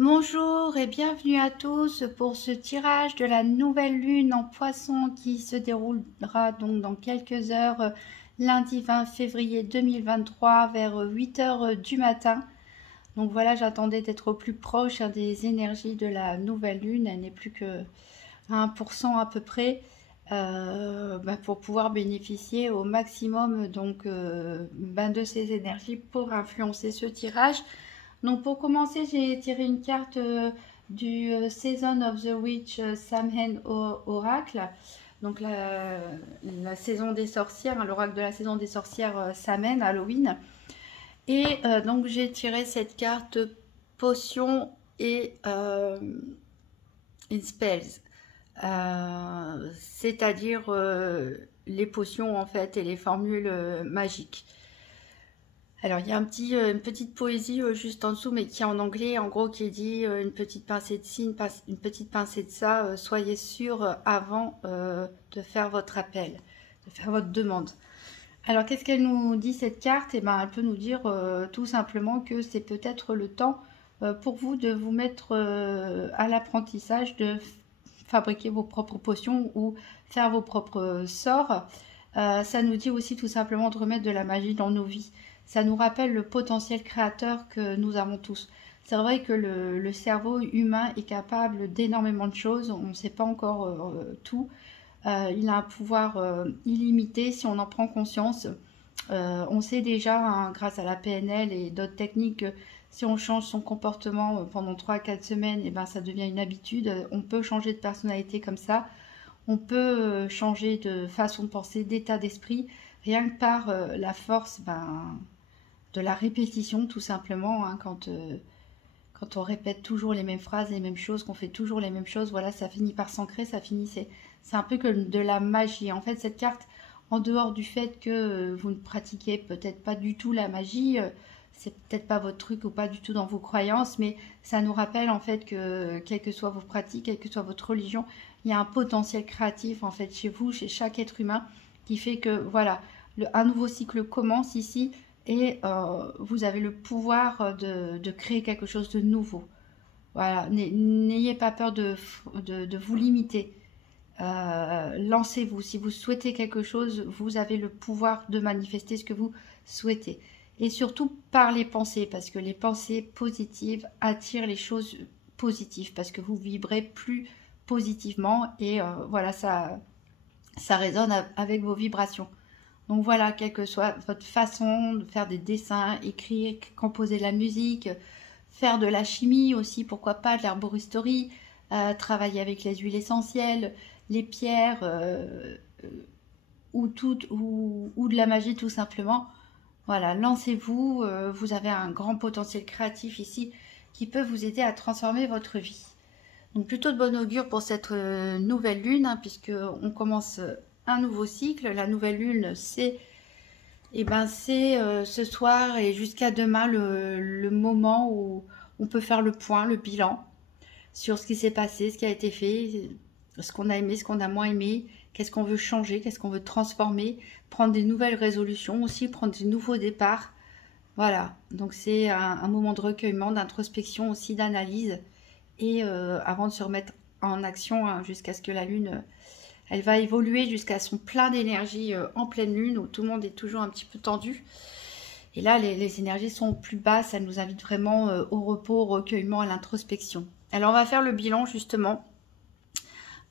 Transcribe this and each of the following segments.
Bonjour et bienvenue à tous pour ce tirage de la nouvelle lune en Poisson qui se déroulera donc dans quelques heures, lundi 20 février 2023 vers 8 heures du matin. Donc voilà, j'attendais d'être au plus proche des énergies de la nouvelle lune. Elle n'est plus que à 1% à peu près pour pouvoir bénéficier au maximum de ces énergies pour influencer ce tirage. Donc pour commencer, j'ai tiré une carte du Season of the Witch Samhain Oracle. Donc la saison des sorcières, l'oracle de la saison des sorcières Samhain, Halloween. Et donc j'ai tiré cette carte Potion et Spells. C'est-à-dire les potions en fait et les formules magiques. Alors, il y a une petite poésie juste en dessous, mais qui est en anglais, en gros, qui dit une petite pincée de ci, une petite pincée de ça. Soyez sûr avant de faire votre appel, de faire votre demande. Alors, qu'est-ce qu'elle nous dit cette carte? Eh ben, elle peut nous dire tout simplement que c'est peut-être le temps pour vous de vous mettre à l'apprentissage de fabriquer vos propres potions ou faire vos propres sorts. Ça nous dit aussi tout simplement de remettre de la magie dans nos vies. Ça nous rappelle le potentiel créateur que nous avons tous. C'est vrai que le cerveau humain est capable d'énormément de choses. On ne sait pas encore tout. Il a un pouvoir illimité si on en prend conscience. On sait déjà, hein, grâce à la PNL et d'autres techniques, que si on change son comportement pendant 3 à 4 semaines, et ben, ça devient une habitude. On peut changer de personnalité comme ça. On peut changer de façon de penser, d'état d'esprit, rien que par la force de la répétition, tout simplement. Hein, quand on répète toujours les mêmes phrases, les mêmes choses, qu'on fait toujours les mêmes choses, voilà, ça finit par s'ancrer, c'est un peu comme de la magie. En fait, cette carte, en dehors du fait que vous ne pratiquez peut-être pas du tout la magie, c'est peut-être pas votre truc ou pas du tout dans vos croyances, mais ça nous rappelle en fait que quelles que soient vos pratiques, quelle que soit votre religion, il y a un potentiel créatif en fait chez vous, chez chaque être humain, qui fait que voilà, un nouveau cycle commence ici et vous avez le pouvoir de créer quelque chose de nouveau. Voilà, n'ayez pas peur de vous limiter. Lancez-vous. Si vous souhaitez quelque chose, vous avez le pouvoir de manifester ce que vous souhaitez. Et surtout par les pensées, parce que les pensées positives attirent les choses positives, parce que vous vibrez plus positivement et voilà, ça résonne avec vos vibrations. Donc voilà, quelle que soit votre façon de faire des dessins, écrire, composer de la musique, faire de la chimie aussi, pourquoi pas, de l'herboristerie, travailler avec les huiles essentielles, les pierres ou de la magie tout simplement. Voilà, lancez-vous, vous avez un grand potentiel créatif ici qui peut vous aider à transformer votre vie. Donc plutôt de bon augure pour cette nouvelle lune, hein, puisque on commence un nouveau cycle. La nouvelle lune, c'est ce soir et jusqu'à demain le moment où on peut faire le point, le bilan sur ce qui s'est passé, ce qui a été fait, ce qu'on a aimé, ce qu'on a moins aimé, qu'est-ce qu'on veut changer, qu'est-ce qu'on veut transformer, prendre des nouvelles résolutions aussi, prendre des nouveaux départs. Voilà, donc c'est un moment de recueillement, d'introspection aussi, d'analyse. Et avant de se remettre en action, hein, jusqu'à ce que la lune, elle va évoluer jusqu'à son plein d'énergie en pleine lune, où tout le monde est toujours un petit peu tendu. Et là, les énergies sont plus basses, ça nous invite vraiment au repos, au recueillement, à l'introspection. Alors on va faire le bilan justement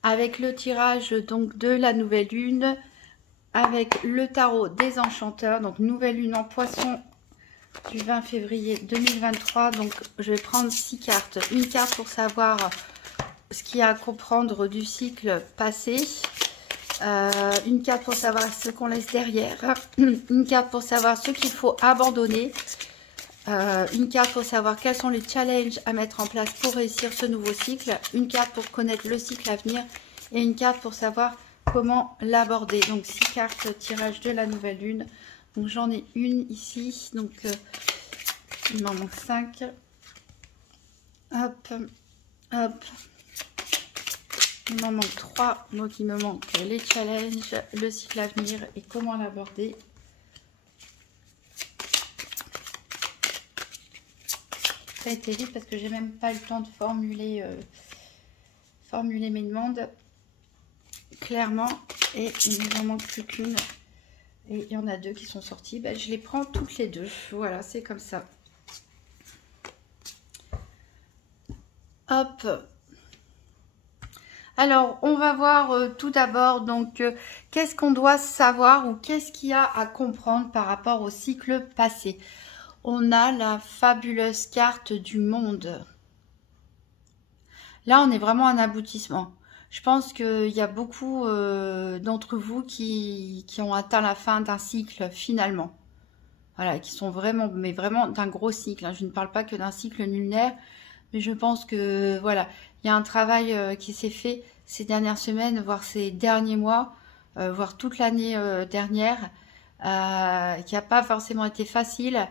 avec le tirage donc de la nouvelle lune, avec le tarot des enchanteurs, donc nouvelle lune en Poisson du 20 février 2023. Donc je vais prendre 6 cartes. Une carte pour savoir ce qu'il y a à comprendre du cycle passé. Une carte pour savoir ce qu'on laisse derrière. Une carte pour savoir ce qu'il faut abandonner. Une carte pour savoir quels sont les challenges à mettre en place pour réussir ce nouveau cycle. Une carte pour connaître le cycle à venir. Et une carte pour savoir comment l'aborder. Donc 6 cartes tirage de la nouvelle lune. Donc j'en ai une ici, donc il m'en manque 5. Hop, hop. Il m'en manque 3, donc il me manque les challenges, le cycle à venir et comment l'aborder. ça a été vite parce que j'ai même pas eu le temps de formuler, formuler mes demandes clairement. Et il ne m'en manque plus qu'une. Et il y en a deux qui sont sorties. Ben, je les prends toutes les deux. Voilà, c'est comme ça. Hop. Alors, on va voir tout d'abord, donc, qu'est-ce qu'on doit savoir ou qu'est-ce qu'il y a à comprendre par rapport au cycle passé. On a la fabuleuse carte du monde. Là, on est vraiment un aboutissement. Je pense qu'il y a beaucoup d'entre vous qui ont atteint la fin d'un cycle finalement. Voilà, qui sont vraiment, mais vraiment d'un gros cycle. Hein. Je ne parle pas que d'un cycle lunaire, mais je pense que voilà, il y a un travail qui s'est fait ces dernières semaines, voire ces derniers mois, voire toute l'année dernière, qui n'a pas forcément été facile.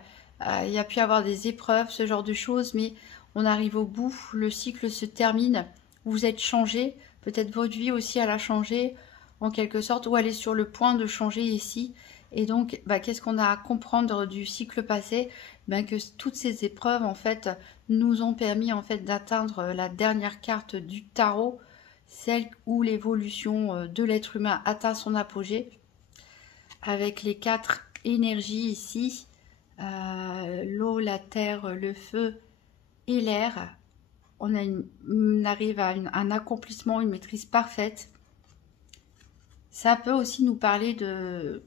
Il y a pu y avoir des épreuves, ce genre de choses, mais on arrive au bout, le cycle se termine, vous êtes changé, peut-être votre vie aussi elle a changé en quelque sorte, ou elle est sur le point de changer ici. Et donc, qu'est-ce qu'on a à comprendre du cycle passé? Que toutes ces épreuves, en fait, nous ont permis, en fait, d'atteindre la dernière carte du tarot, celle où l'évolution de l'être humain atteint son apogée, avec les 4 énergies ici, l'eau, la terre, le feu et l'air. On arrive à un accomplissement, une maîtrise parfaite. Ça peut aussi nous parler de...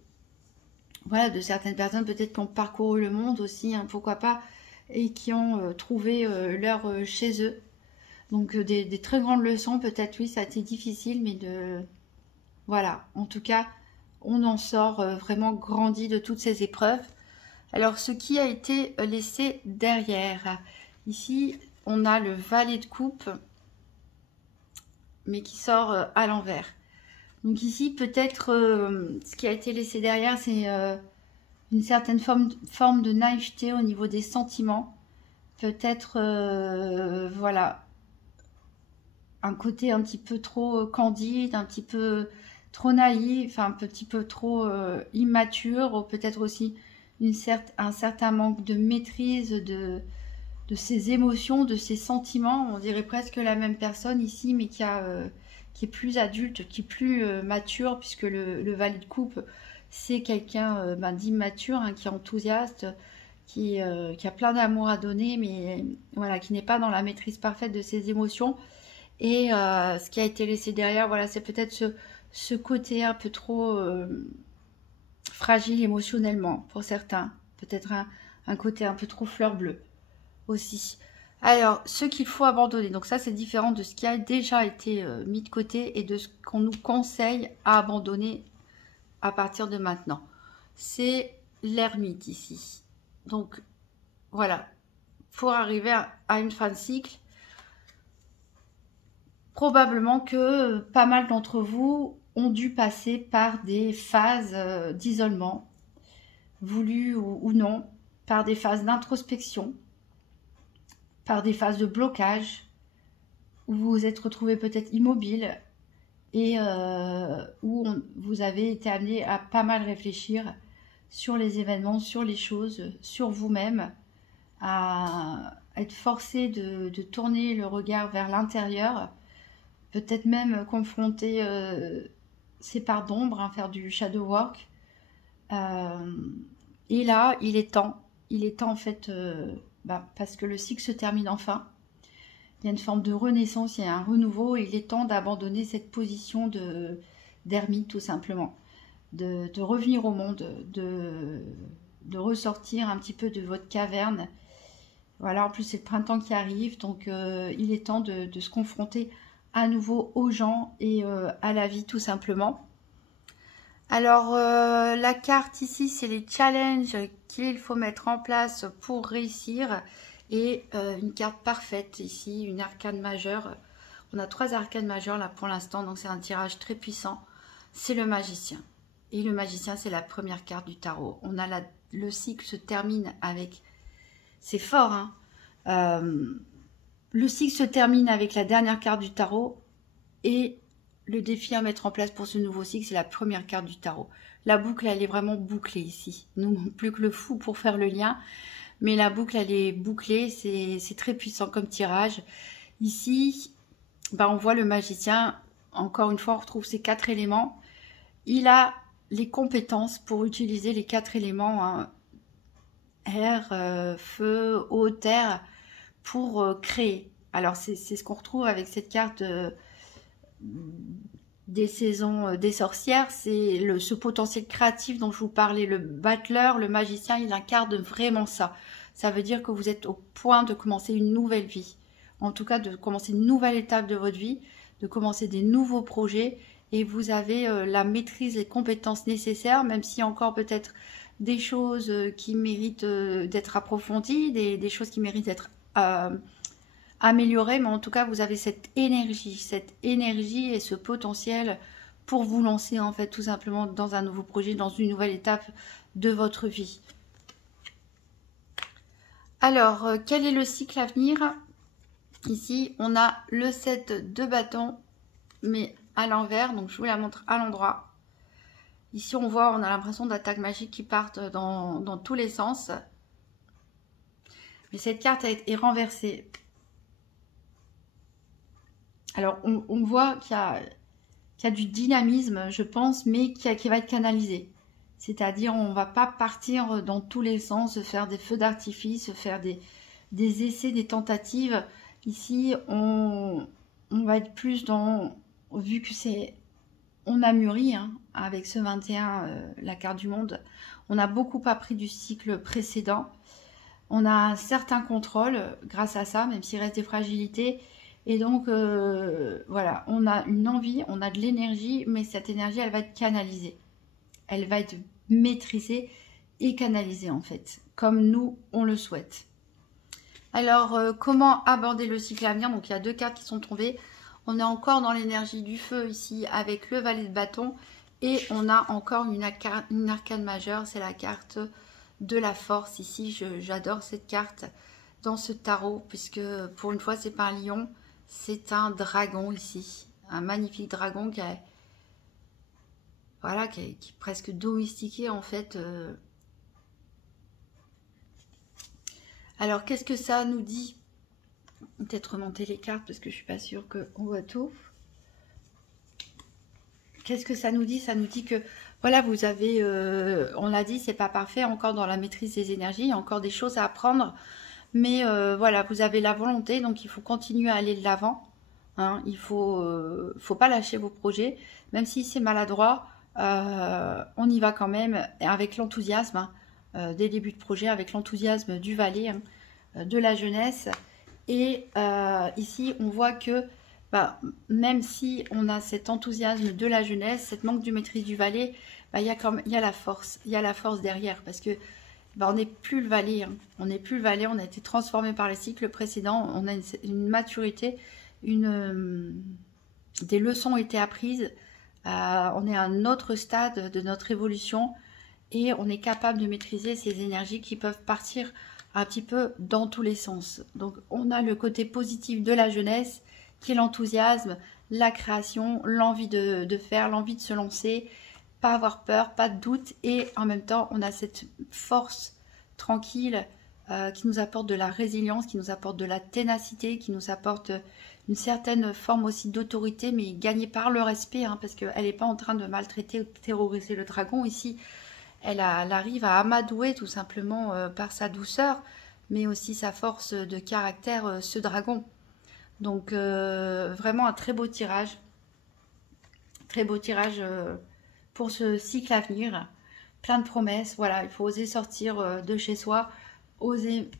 Voilà, de certaines personnes peut-être qui ont parcouru le monde aussi, hein, pourquoi pas, et qui ont trouvé leur chez eux. Donc des très grandes leçons, peut-être oui, ça a été difficile, mais voilà, en tout cas, on en sort vraiment grandi de toutes ces épreuves. Alors, ce qui a été laissé derrière, ici, on a le valet de coupe, mais qui sort à l'envers. Donc ici, peut-être, ce qui a été laissé derrière, c'est une certaine forme de naïveté au niveau des sentiments. Peut-être, voilà, un côté un petit peu trop candide, un petit peu trop naïf, un petit peu trop immature, ou peut-être aussi un certain manque de maîtrise de ses émotions, de ses sentiments. On dirait presque la même personne ici, mais qui est plus adulte, qui est plus mature, puisque le valet de coupe, c'est quelqu'un d'immature, hein, qui est enthousiaste, qui a plein d'amour à donner, mais voilà, qui n'est pas dans la maîtrise parfaite de ses émotions. Et ce qui a été laissé derrière, voilà, c'est peut-être ce côté un peu trop fragile émotionnellement pour certains. Peut-être un côté un peu trop fleur bleue aussi. Alors, ce qu'il faut abandonner, donc ça c'est différent de ce qui a déjà été mis de côté et de ce qu'on nous conseille à abandonner à partir de maintenant. C'est l'ermite ici. Donc, voilà, pour arriver à une fin de cycle, probablement que pas mal d'entre vous ont dû passer par des phases d'isolement, voulues ou non, par des phases d'introspection, par des phases de blocage, où vous vous êtes retrouvé peut-être immobile et où vous avez été amené à pas mal réfléchir sur les événements, sur les choses, sur vous-même, à être forcé de tourner le regard vers l'intérieur, peut-être même confronter ces parts d'ombre, hein, faire du shadow work. Et là, il est temps en fait, parce que le cycle se termine enfin. Il y a une forme de renaissance, il y a un renouveau, et il est temps d'abandonner cette position d'ermite tout simplement, de revenir au monde, de ressortir un petit peu de votre caverne. Voilà, en plus c'est le printemps qui arrive, donc il est temps de se confronter à nouveau aux gens et à la vie tout simplement. Alors la carte ici, c'est les challenges qu'il faut mettre en place pour réussir. Et une carte parfaite ici, une arcane majeure. On a 3 arcanes majeures là pour l'instant, donc c'est un tirage très puissant. C'est le magicien. Et le magicien, c'est la première carte du tarot. On a le cycle se termine avec... C'est fort, hein. Le cycle se termine avec la dernière carte du tarot. Et le défi à mettre en place pour ce nouveau cycle, c'est la première carte du tarot. La boucle, elle est vraiment bouclée ici. Il nous manque plus que le fou pour faire le lien. mais la boucle, elle est bouclée. C'est très puissant comme tirage. Ici, on voit le magicien. Encore une fois, on retrouve ces 4 éléments. Il a les compétences pour utiliser les 4 éléments, hein, air, feu, eau, terre, pour créer. Alors, c'est ce qu'on retrouve avec cette carte des saisons des sorcières. C'est ce potentiel créatif dont je vous parlais. Le battleur, le magicien, il incarne vraiment ça. Ça veut dire que vous êtes au point de commencer une nouvelle vie. En tout cas, de commencer une nouvelle étape de votre vie, de commencer des nouveaux projets. Et vous avez la maîtrise, les compétences nécessaires, même s'il y a encore peut-être des choses qui méritent d'être approfondies, des choses qui méritent d'être améliorées. Mais en tout cas, vous avez cette énergie et ce potentiel pour vous lancer, en fait, tout simplement dans un nouveau projet, dans une nouvelle étape de votre vie. Alors, quel est le cycle à venir? Ici, on a le 7 de bâton, mais à l'envers. Donc, je vous la montre à l'endroit. Ici, on voit, on a l'impression d'attaques magiques qui partent dans tous les sens. Mais cette carte est renversée. Alors, on voit qu'il y a du dynamisme, je pense, mais qui va être canalisé. C'est-à-dire, on ne va pas partir dans tous les sens, faire des feux d'artifice, faire des essais, des tentatives. Ici, on va être plus dans... Vu que on a mûri, hein, avec ce 21, la carte du monde. On a beaucoup appris du cycle précédent. On a un certain contrôle grâce à ça, même s'il reste des fragilités. Et donc, voilà, on a une envie, on a de l'énergie, mais cette énergie, elle va être canalisée. Elle va être maîtrisée et canalisée, en fait, comme nous, on le souhaite. Alors, comment aborder le cycle à venir? Donc, il y a 2 cartes qui sont tombées. On est encore dans l'énergie du feu ici, avec le valet de bâton. Et on a encore une arcane majeure, c'est la carte de la force. Ici, j'adore cette carte dans ce tarot, puisque pour une fois, c'est pas un lion, c'est un dragon ici. Un magnifique dragon qui est presque domestiqué, en fait. Alors, qu'est-ce que ça nous dit? Peut-être remonter les cartes, parce que je suis pas sûre qu'on voit tout. Qu'est-ce que ça nous dit? Ça nous dit que, voilà, vous avez, on l'a dit, c'est pas parfait, encore dans la maîtrise des énergies, il y a encore des choses à apprendre. Mais voilà, vous avez la volonté, donc il faut continuer à aller de l'avant. Hein, il faut pas lâcher vos projets, même si c'est maladroit, on y va quand même avec l'enthousiasme, hein, des débuts de projet, avec l'enthousiasme du valet, hein, de la jeunesse. Et ici, on voit que même si on a cet enthousiasme de la jeunesse, cette manque de maîtrise du valet, il y a la force, derrière, parce que on n'est plus le valet, hein. On n'est plus le valet, on a été transformé par les cycles précédents, on a une maturité, des leçons ont été apprises, on est à un autre stade de notre évolution et on est capable de maîtriser ces énergies qui peuvent partir un petit peu dans tous les sens. Donc on a le côté positif de la jeunesse qui est l'enthousiasme, la création, l'envie de faire, l'envie de se lancer, pas avoir peur, pas de doute, et en même temps on a cette force tranquille qui nous apporte de la résilience, qui nous apporte de la ténacité, qui nous apporte une certaine forme aussi d'autorité, mais gagnée par le respect, hein, parce qu'elle n'est pas en train de maltraiter ou de terroriser le dragon ici. Elle arrive à amadouer tout simplement par sa douceur, mais aussi sa force de caractère, ce dragon. Donc vraiment un très beau tirage. Très beau tirage pour ce cycle à venir. Plein de promesses. Voilà, il faut oser sortir de chez soi, oser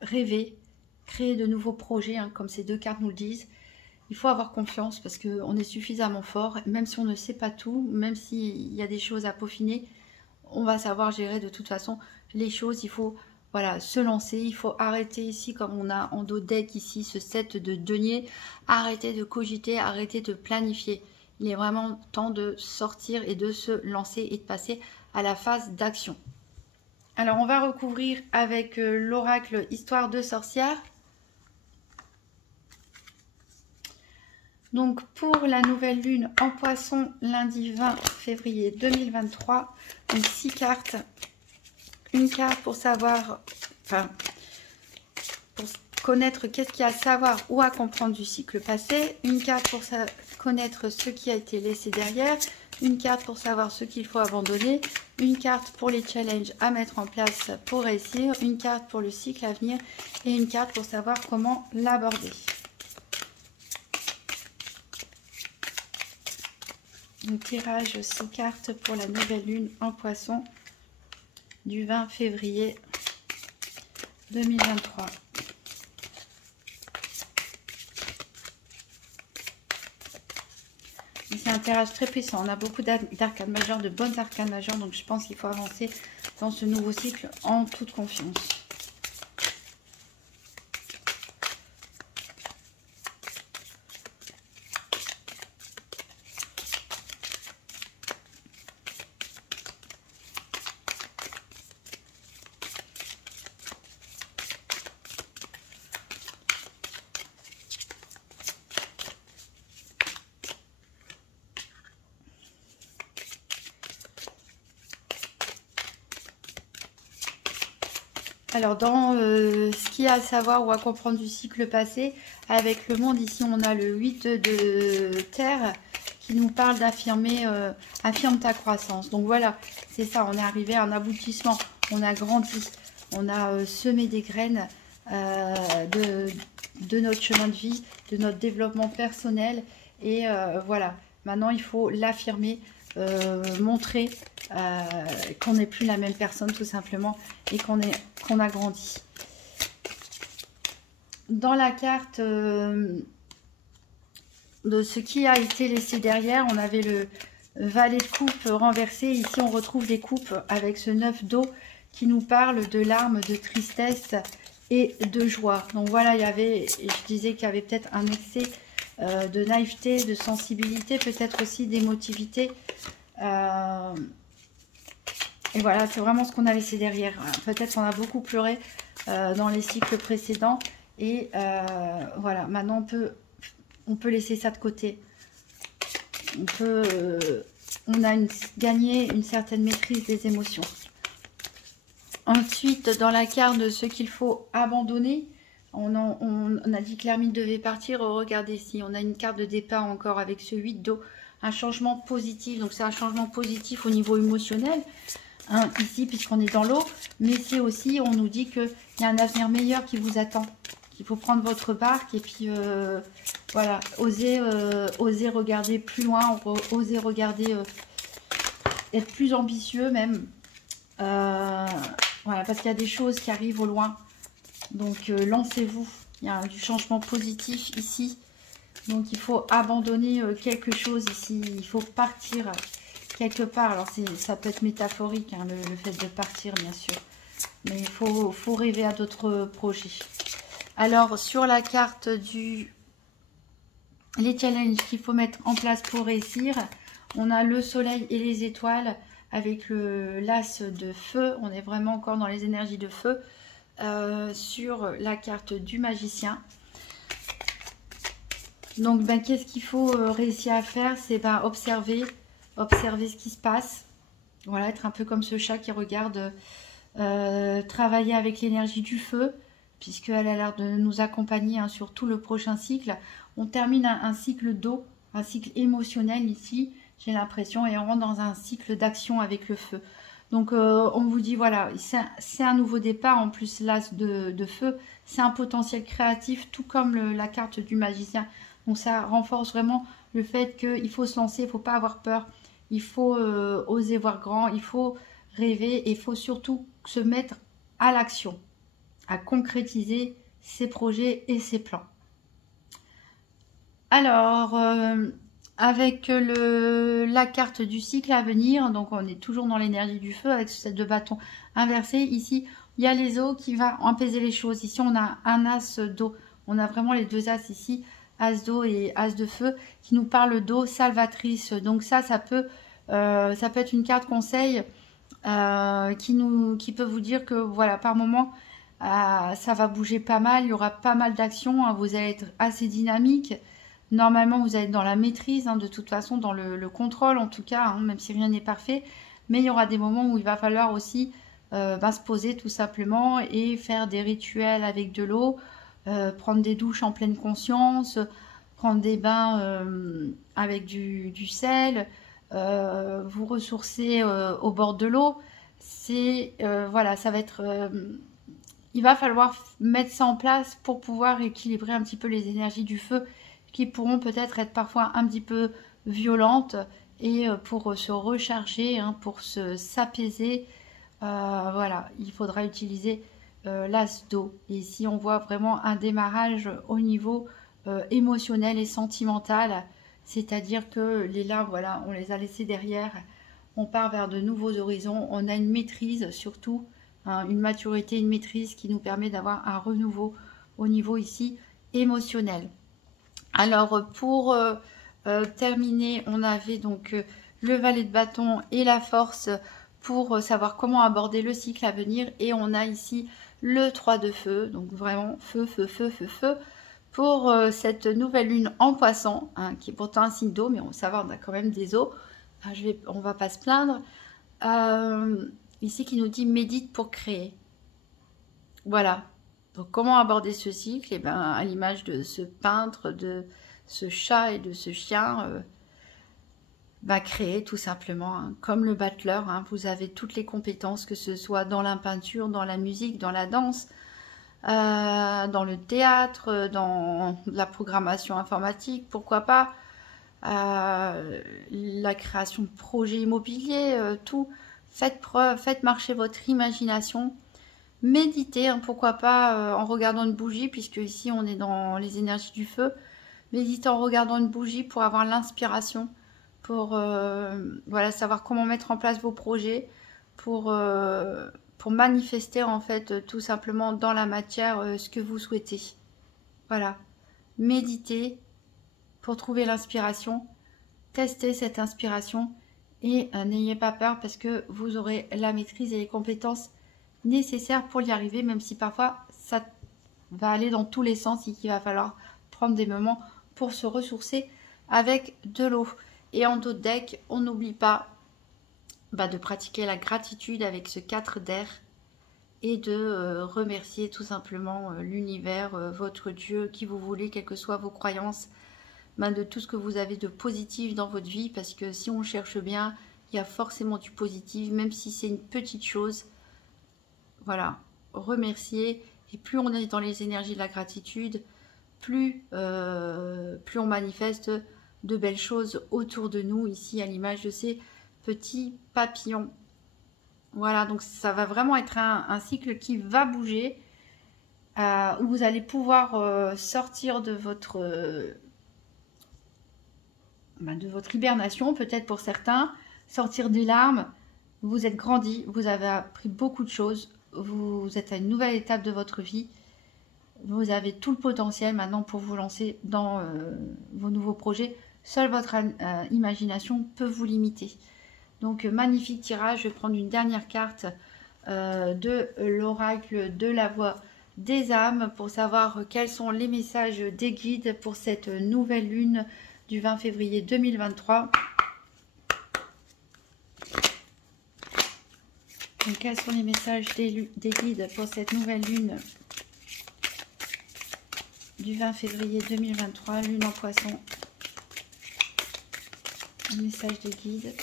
rêver, créer de nouveaux projets, hein, comme ces 2 cartes nous le disent. Il faut avoir confiance parce qu'on est suffisamment fort, même si on ne sait pas tout, même s'il y a des choses à peaufiner, on va savoir gérer de toute façon les choses. Il faut se lancer, il faut arrêter ici, comme on a en dos deck ici, ce 7 de denier, arrêter de cogiter, arrêter de planifier. Il est vraiment temps de sortir et de se lancer et de passer à la phase d'action. Alors on va recouvrir avec l'oracle Histoire de sorcière. Donc pour la nouvelle lune en poisson, lundi 20 février 2023, donc 6 cartes. Une carte pour savoir enfin, pour connaître qu'est-ce qu'il y a à savoir ou à comprendre du cycle passé, une carte pour connaître ce qui a été laissé derrière, une carte pour savoir ce qu'il faut abandonner, une carte pour les challenges à mettre en place pour réussir, une carte pour le cycle à venir et une carte pour savoir comment l'aborder. Un tirage 6 cartes pour la nouvelle lune en poisson du 20 février 2023. C'est un tirage très puissant. On a beaucoup d'arcanes majeures, de bonnes arcanes majeures. Donc je pense qu'il faut avancer dans ce nouveau cycle en toute confiance. Alors, dans ce qu'il y a à savoir ou à comprendre du cycle passé, avec le monde, ici, on a le 8 de terre qui nous parle d'affirmer, affirme ta croissance. Donc voilà, c'est ça, on est arrivé à un aboutissement, on a grandi, on a semé des graines de notre chemin de vie, de notre développement personnel. Et voilà, maintenant, il faut l'affirmer, montrer qu'on n'est plus la même personne tout simplement et qu'on a grandi. Dans la carte de ce qui a été laissé derrière, on avait le valet de coupe renversé. Ici on retrouve des coupes avec ce 9 d'eau qui nous parle de larmes, de tristesse et de joie. Donc voilà, il y avait, et je disais qu'il y avait peut-être un excès de naïveté, de sensibilité, peut-être aussi d'émotivité. Et voilà, c'est vraiment ce qu'on a laissé derrière. Peut-être qu'on a beaucoup pleuré dans les cycles précédents. Et voilà, maintenant on peut laisser ça de côté. On a gagné une certaine maîtrise des émotions. Ensuite, dans la carte de ce qu'il faut abandonner, on a dit que l'ermite devait partir. Regardez ici, on a une carte de départ encore avec ce 8 d'eau. Un changement positif, donc c'est un changement positif au niveau émotionnel, hein, ici puisqu'on est dans l'eau, mais c'est aussi, on nous dit qu'il y a un avenir meilleur qui vous attend, qu'il faut prendre votre barque et puis voilà, oser regarder plus loin, oser regarder, être plus ambitieux même, voilà, parce qu'il y a des choses qui arrivent au loin, donc lancez-vous, il y a du changement positif ici. Donc il faut abandonner quelque chose ici, il faut partir quelque part. Alors ça peut être métaphorique, hein, le fait de partir bien sûr. Mais il faut rêver à d'autres projets. Alors sur la carte les challenges qu'il faut mettre en place pour réussir, on a le soleil et les étoiles avec l'as de feu. On est vraiment encore dans les énergies de feu sur la carte du magicien. Donc, ben, qu'est-ce qu'il faut réussir à faire? C'est ben, observer ce qui se passe. Voilà, être un peu comme ce chat qui regarde, travailler avec l'énergie du feu, puisqu'elle a l'air de nous accompagner hein, sur tout le prochain cycle. On termine un cycle d'eau, un cycle émotionnel ici, j'ai l'impression, et on rentre dans un cycle d'action avec le feu. Donc, on vous dit, voilà, c'est un nouveau départ. En plus, l'as de feu, c'est un potentiel créatif, tout comme la carte du magicien. Donc ça renforce vraiment le fait qu'il faut se lancer, il ne faut pas avoir peur, il faut oser voir grand, il faut rêver et il faut surtout se mettre à l'action, à concrétiser ses projets et ses plans. Alors, avec la carte du cycle à venir, donc on est toujours dans l'énergie du feu avec cette 2 bâtons inversés. Ici, il y a les eaux qui va apaiser les choses. Ici, on a un as d'eau, on a vraiment les 2 as ici. As d'eau et as de feu qui nous parle d'eau salvatrice. Donc ça peut être une carte conseil qui peut vous dire que voilà, par moment ça va bouger pas mal, il y aura pas mal d'actions, hein, vous allez être assez dynamique. Normalement vous allez être dans la maîtrise, hein, de toute façon dans le contrôle en tout cas, hein, même si rien n'est parfait, mais il y aura des moments où il va falloir aussi se poser tout simplement et faire des rituels avec de l'eau, prendre des douches en pleine conscience, prendre des bains avec du sel, vous ressourcer au bord de l'eau. C'est voilà, ça va être il va falloir mettre ça en place pour pouvoir équilibrer un petit peu les énergies du feu qui pourront peut-être être parfois un petit peu violentes et pour se recharger, hein, pour s'apaiser. Voilà, il faudra utiliser l'as d'eau. Et ici, on voit vraiment un démarrage au niveau émotionnel et sentimental, c'est-à-dire que les larmes, voilà, on les a laissées derrière, on part vers de nouveaux horizons, on a une maîtrise surtout, hein, une maturité, une maîtrise qui nous permet d'avoir un renouveau au niveau ici émotionnel. Alors pour terminer, on avait donc le valet de bâton et la force pour savoir comment aborder le cycle à venir, et on a ici le 3 de feu, donc vraiment feu, feu, feu, feu, feu, pour cette nouvelle lune en poisson, hein, qui est pourtant un signe d'eau, mais on va on a quand même des eaux, on va pas se plaindre, ici qui nous dit médite pour créer. Voilà, donc comment aborder ce cycle? Et bien à l'image de ce peintre, de ce chat et de ce chien, créer tout simplement, hein. Comme le battleur, hein, vous avez toutes les compétences, que ce soit dans la peinture, dans la musique, dans la danse, dans le théâtre, dans la programmation informatique, pourquoi pas, la création de projets immobiliers, tout. Faites marcher votre imagination, méditez, hein, pourquoi pas en regardant une bougie, puisque ici on est dans les énergies du feu. Méditez en regardant une bougie pour avoir l'inspiration, pour voilà, savoir comment mettre en place vos projets, pour manifester en fait tout simplement dans la matière ce que vous souhaitez. Voilà, méditez pour trouver l'inspiration, testez cette inspiration et n'ayez pas peur, parce que vous aurez la maîtrise et les compétences nécessaires pour y arriver, même si parfois ça va aller dans tous les sens et qu'il va falloir prendre des moments pour se ressourcer avec de l'eau. Et en dos de deck, on n'oublie pas de pratiquer la gratitude avec ce 4 d'air et de remercier tout simplement l'univers, votre Dieu, qui vous voulez, quelles que soient vos croyances, de tout ce que vous avez de positif dans votre vie, parce que si on cherche bien, il y a forcément du positif, même si c'est une petite chose. Voilà, remercier. Et plus on est dans les énergies de la gratitude, plus on manifeste de belles choses autour de nous, ici à l'image de ces petits papillons. Voilà, donc ça va vraiment être un cycle qui va bouger, où vous allez pouvoir sortir de votre hibernation, peut-être pour certains, sortir des larmes. Vous êtes grandi, vous avez appris beaucoup de choses, vous êtes à une nouvelle étape de votre vie. Vous avez tout le potentiel maintenant pour vous lancer dans vos nouveaux projets. Seule votre imagination peut vous limiter. Donc magnifique tirage. Je vais prendre une dernière carte de l'oracle de la voix des âmes pour savoir quels sont les messages des guides pour cette nouvelle lune du 20 février 2023. Donc, quels sont les messages des guides pour cette nouvelle lune du 20 février 2023, lune en poisson? Un message des guides.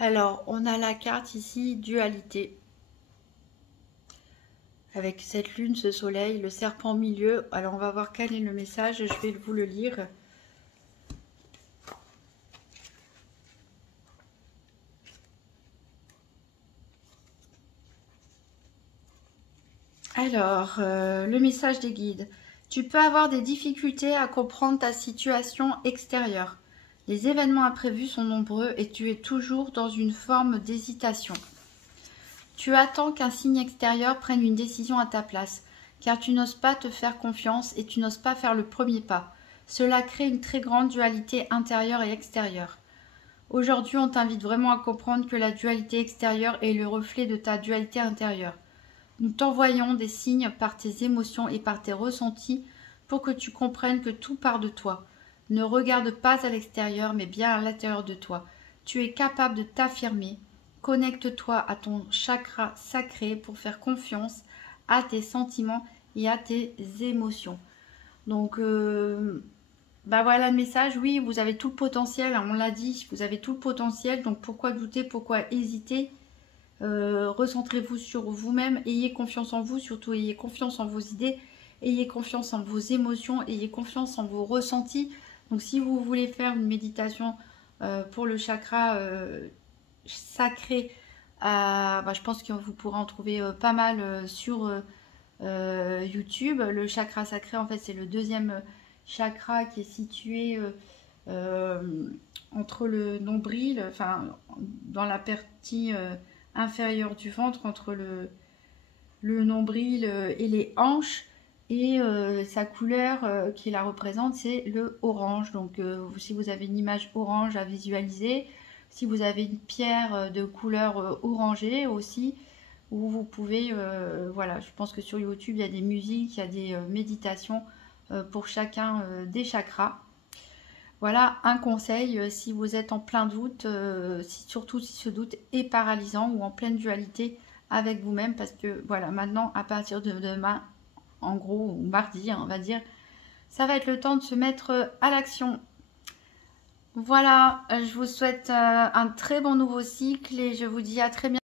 Alors, on a la carte ici, dualité. Avec cette lune, ce soleil, le serpent au milieu. Alors, on va voir quel est le message. Je vais vous le lire. Alors, le message des guides. Tu peux avoir des difficultés à comprendre ta situation extérieure. Les événements imprévus sont nombreux et tu es toujours dans une forme d'hésitation. Tu attends qu'un signe extérieur prenne une décision à ta place, car tu n'oses pas te faire confiance et tu n'oses pas faire le premier pas. Cela crée une très grande dualité intérieure et extérieure. Aujourd'hui, on t'invite vraiment à comprendre que la dualité extérieure est le reflet de ta dualité intérieure. Nous t'envoyons des signes par tes émotions et par tes ressentis pour que tu comprennes que tout part de toi. Ne regarde pas à l'extérieur, mais bien à l'intérieur de toi. Tu es capable de t'affirmer. Connecte-toi à ton chakra sacré pour faire confiance à tes sentiments et à tes émotions. Donc, voilà le message. Oui, vous avez tout le potentiel, on l'a dit, vous avez tout le potentiel. Donc, pourquoi douter, pourquoi hésiter? Recentrez-vous sur vous-même, ayez confiance en vous, surtout ayez confiance en vos idées, ayez confiance en vos émotions, ayez confiance en vos ressentis. Donc si vous voulez faire une méditation pour le chakra sacré, je pense que vous pourrez en trouver pas mal sur YouTube. Le chakra sacré, en fait, c'est le deuxième chakra qui est situé entre le nombril, enfin dans la partie inférieure du ventre, entre le nombril et les hanches. Et sa couleur qui la représente, c'est le orange. Donc si vous avez une image orange à visualiser, si vous avez une pierre de couleur orangée aussi, où vous pouvez, voilà, je pense que sur YouTube, il y a des musiques, il y a des méditations pour chacun des chakras. Voilà un conseil si vous êtes en plein doute, surtout si ce doute est paralysant ou en pleine dualité avec vous-même, parce que voilà, maintenant, à partir de demain, en gros, ou mardi, on va dire, ça va être le temps de se mettre à l'action. Voilà, je vous souhaite un très bon nouveau cycle et je vous dis à très bientôt.